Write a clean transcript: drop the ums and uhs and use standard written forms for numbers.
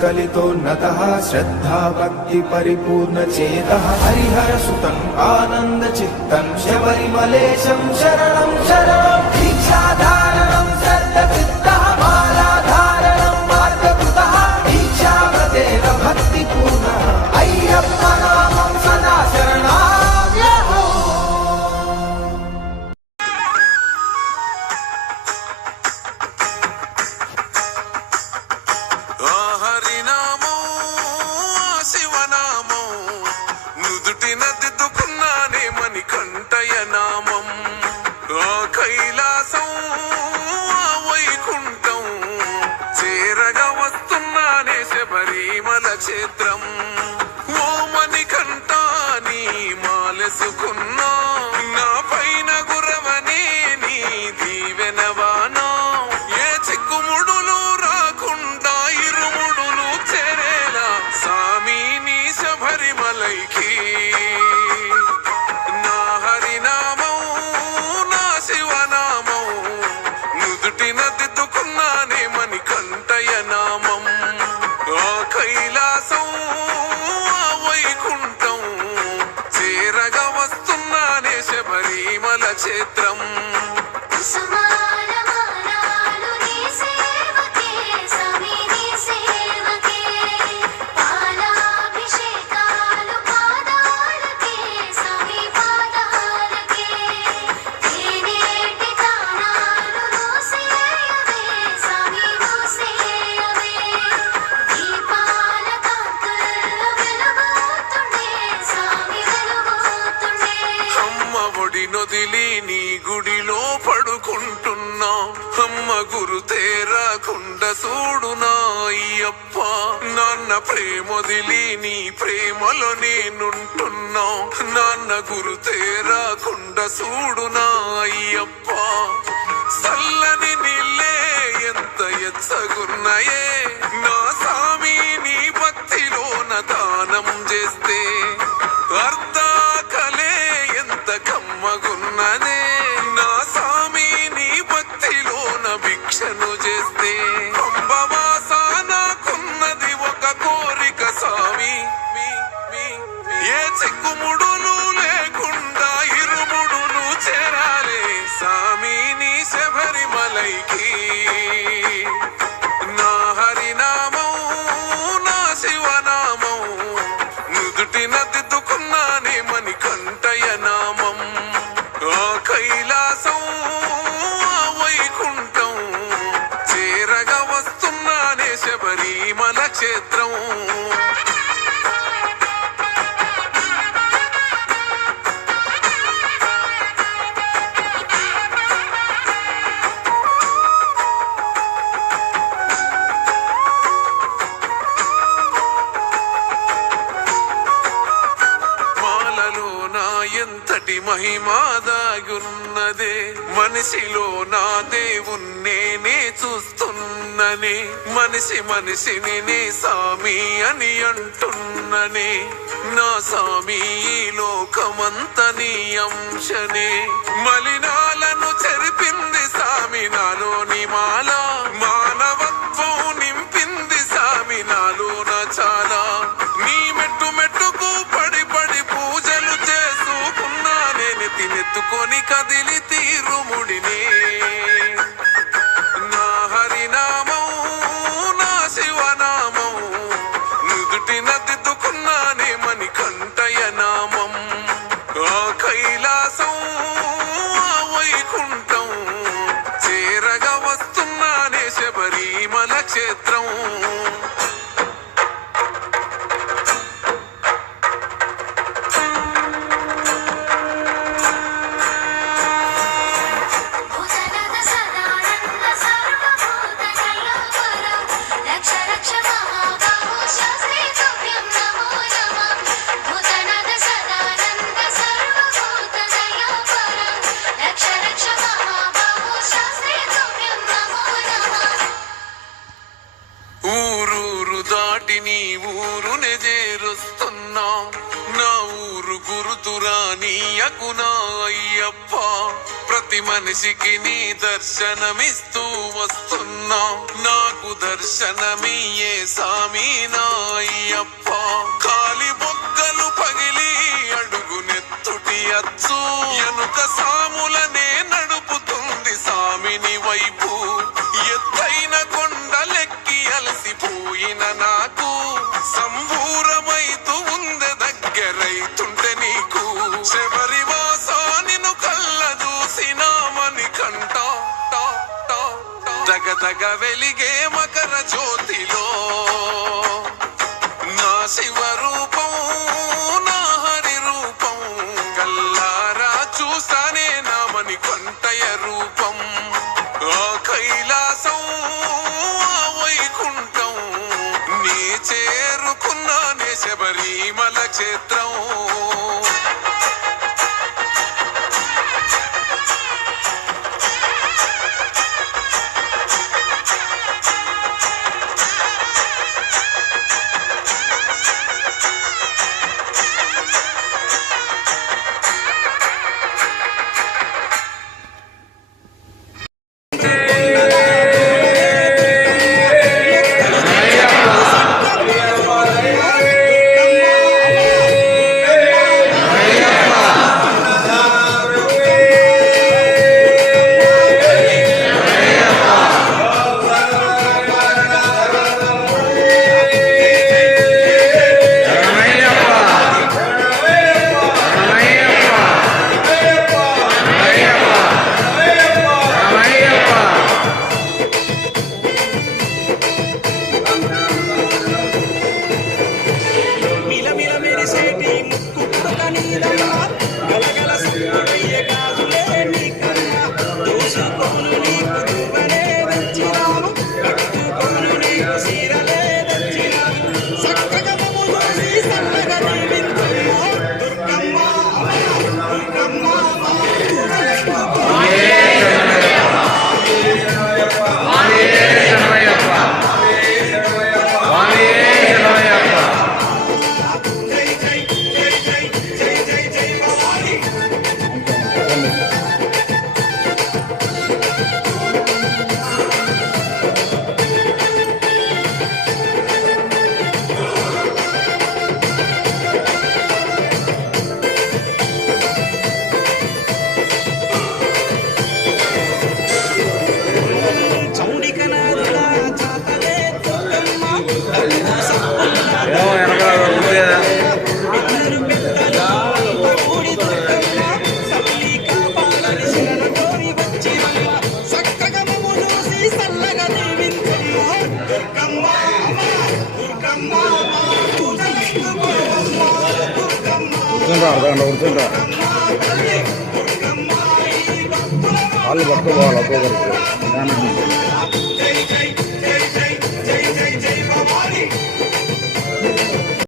कलितोन्नतः श्रद्धा भक्ति परिपूर्ण चेतः हरिहर सुतं आनंद चित्तं शबरिमलेशं शरणं शरणं दीक्षाधारणं श्रद्धचित्तः मालाधारणं मार्गकृतः दीक्षाव्रतेन भक्तिपूर्णः अय्यप्प नामं सदा शरणाम्यहो। కైలాసం వైకుంఠం చేరగా వస్తున్నానే శబరిమల క్షేత్రం ఓ మణికంఠ నీ మాలసుకున్నా నా పైన గురవని నీ దీవెనవానా ఏ చిక్కుముడులు రాకుండా ఇరుముడులు చేరేలా సామి నీ శబరిమలైకి కైలాసం వైకుంఠం చేరగా వస్తున్నానే శబరిమల క్షేత్రం నొదిలి నీ గుడిలో పడుకుంటున్నా అమ్మ గురు తేరాకుండా చూడునా అయ్యప్ప నాన్న ప్రేమొదిలి నీ ప్రేమలో నేనుంటున్నా నాన్న గురు తేరాకుండా చూడునా అయ్యప్ప చల్లని నీళ్ళే ఎంత ఎచ్చగున్నాయే నా సామి నీ భక్తిలోన దానం చేస్తే కమ్మగున్నదే నా సామి నీ భక్తిలోన భిక్షను చేస్తే అంబవాస నాకున్నది ఒక కోరిక సామి ఏ చిక్కుముడులు లేకుండా ఇరుముడులు చేరాలే సామి నీ శబరిమలైకి నా హరినామం నా శివనామం నుదుటిన దిద్దుకున్నానే మణికంఠయ నామం కైలాసం వైకుంఠం చేరగా వస్తున్నానే శబరిమల క్షేత్రం ఎంతటి మహిమాదాగున్నదే మనిషిలో నా దేవుణ్ణే చూస్తున్ననే మనిషిని నీ సామి అని అంటున్ననే నా సామి ఈ లోకమంత నీ అంశనే మలినాలను చెరిపింది సామి నాలోని మాల మానవత్వం నింపింది సామి నాలోన చాలా నీ మెట్టు మెట్టుకు పడి పడి పూజలు తినెత్తుకొని కదిలి తీరుముడిని నా హరినామం నా శివనామం నుదుటిన దిద్దుకున్నానే మణికంఠయ నామం కైలాసం వైకుంఠం చేరగా వస్తున్నానే శబరిమల క్షేత్రం నీ ఊరునే చేరుస్తున్నా నా ఊరు గురుతురా నీయకునా అయ్యప్ప ప్రతి మనిషికి నీ దర్శనమిస్తూ వస్తున్నా నాకు దర్శనమియే సామి నాయ్యప్ప కాలి బొగ్గలు పగిలి అడుగు నెత్తుటి అచ్చు ఎనుక సాములనే నడుపుతుంది సామిని వైపు ఎత్తైన కొండలెక్కి అలసిపోయిన నాకు సంబూరమైతూ ఉందె దగ్గరైతుంటే నీకు శబరివాస నిన్ను కళ్ళ చూసినామని కంట తగ వెలిగే మకర జ్యోతిలో నా శివ రూపం నా హరి రూపం కల్లారా చూసానే నామని కొంటయ రూపం ఆ కైలాసం ఆ వైకుంఠం నీ చేరుకున్నానే శబరిమల క్షేత్రం వాళ్ళు పట్టుకోవాలి ఒక్కొక్కరికి